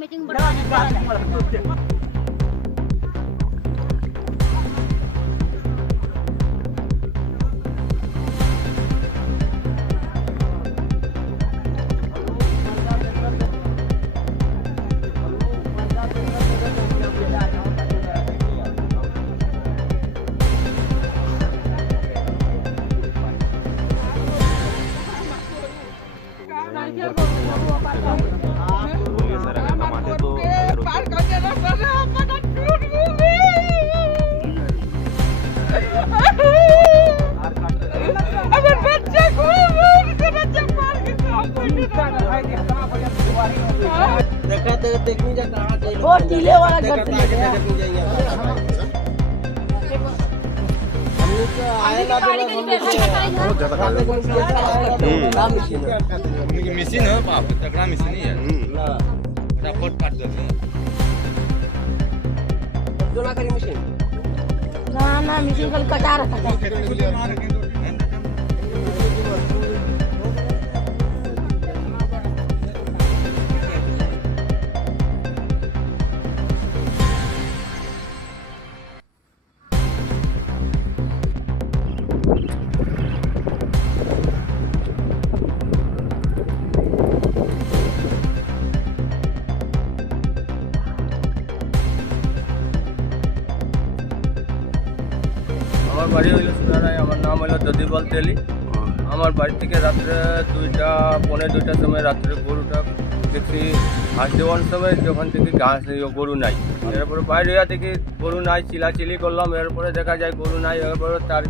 Meeting बढ़ा देखने जा कहां जाइए वो टीले वाला घर से हमने तो आए ना मशीन है बाप तगड़ा मशीन ही है फटाफट काट देते हैं दोना करी मशीन ना मशीन कल कटा रखा था আমার বাড়ি হইল সোনারায়। আমার নাম হলো দদিবল তেলি। আমার বাড়ি থেকে রাত্রে 2টা পৌনে 2টার সময় রাত্রে গরুটা দেখছি ঘাস দেওয়ার সময় যখন থেকে ঘাস গরু নাই, এরপরে বাইরে দেখি গরু নাই, চিলাচিলি করলাম, এরপরে দেখা যায় গরু নাই। এরপরে তার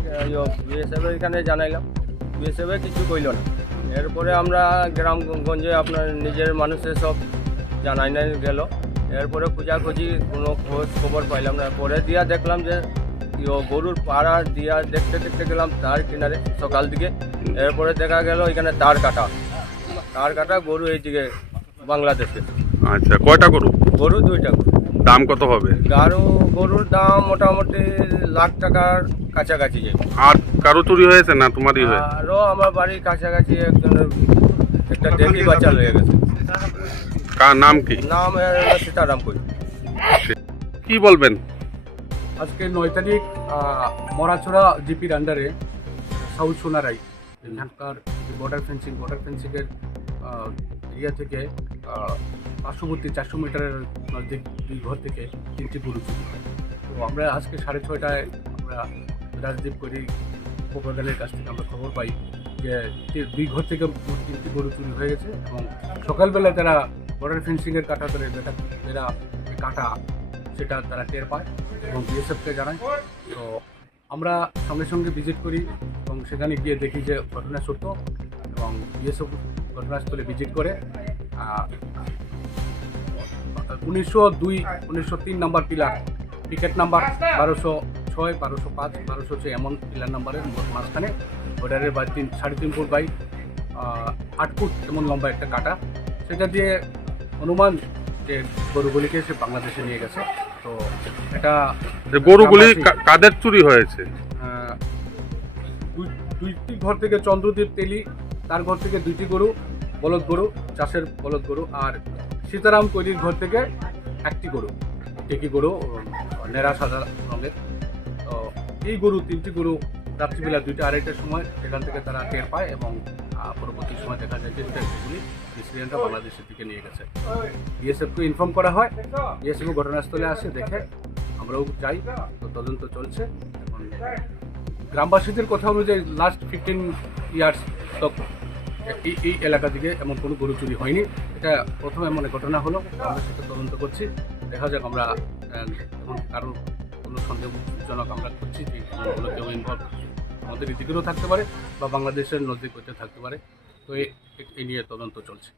বিএসএফের এখানে জানাইলাম, বিএসএফে কিছু কইল না। এরপরে আমরা গ্রামগঞ্জে আপনার নিজের মানুষের সব জানাই নাই গেল। এরপরে খোঁজাখুঁজি কোনো খোঁজ খবর পাইলাম না। পরে দিয়া দেখলাম যে গরুর পাড়া দিয়া দেখতে গেলাম তার কিনারে সকাল দিকে। এরপরে দেখা গেল এখানে তার কাটা গরু এইদিকে বাংলাদেশে। আচ্ছা, কয়টা গরু? গরু 2টা গরু। দাম কত হবে? গরুর দাম মোটামুটি লাখ টাকার কাছাকাছি যায়। আর কারো চুরি হয়েছে না তোমারই হয়ে? আরও আমার বাড়ির কাছাকাছি একজনের একটা ডেলি বাচ্চা হয়ে গেছে। কার নাম কি? নাম সীতারাম কই। কি বলবেন? আজকে 9 তারিখ মরাছড়া জিপির আন্ডারে সাউথ সোনারাই এখানকার বর্ডার ফেন্সিংয়ের এরিয়া থেকে পার্শ্ববর্তী 400 মিটারের নজদিক দুই ঘর থেকে 3টি গরু চুরি হয়। তো আমরা আজকে 6:30টায় আমরা রাজদীপ করি উপপ্রধানের কাছ থেকে আমরা খবর পাই যে দুই ঘর থেকে 3টি গরু চুরি হয়ে গেছে এবং সকালবেলায় তারা বর্ডার ফেন্সিংয়ের কাটা ধরে যেটা কাটা সেটা তারা টের পায় এবং বিএসএফকে জানায়। তো আমরা সঙ্গে সঙ্গে ভিজিট করি এবং সেখানে গিয়ে দেখি যে ঘটনা সত্য এবং বিএসএফ ঘটনাস্থলে ভিজিট করে 1903 নম্বর পিলার, পিকেট নাম্বার 1206, 1205, 1206 এমন পিলার নাম্বারের মাঝখানে বর্ডারের 3.5 ফুট বাই 8 ফুট এমন লম্বা একটা কাটা, সেটা দিয়ে অনুমান যে গরুগুলিকে সে বাংলাদেশে নিয়ে গেছে। তো এটা গরুগুলি কাদের চুরি হয়েছে? দুইটি ঘর থেকে চন্দ্রদীপ তেলি, তার ঘর থেকে 2টি গরু, বলদ গরু, চাষের বলদ গরু, আর সীতারাম কৈলির ঘর থেকে 1টি গরু, টেকি গরু নেড়া সাদা রঙের। তো এই গরু 3টি গরু রাত্রিবেলা 2টা 2:30টার সময় সেখান থেকে তারা টের পায় এবং পরবর্তী সময় দেখা যায় যে সেগুলি মিসক্রিয়েন্টরা বাংলাদেশের দিকে নিয়ে গেছে। বিএসএফকে ইনফর্ম করা হয়, বিএসএফ ঘটনাস্থলে আসে, দেখে আমরাও যাই। তো তদন্ত চলছে। গ্রামবাসীদের কথা অনুযায়ী লাস্ট 15 ইয়ার্স তক এই এলাকা থেকে এমন কোনো গরু চুরি হয়নি। এটা প্রথম এমন ঘটনা হলো। আমরা সেটা তদন্ত করছি, দেখা যাক। আমরা কারণ কোনো সন্দেহজনক আমরা করছি যে কোনো কেউ ইনভলভ আমাদের এদিকেও থাকতে পারে বা বাংলাদেশের নজদিক করতে থাকতে পারে। তো এই নিয়ে তদন্ত চলছে।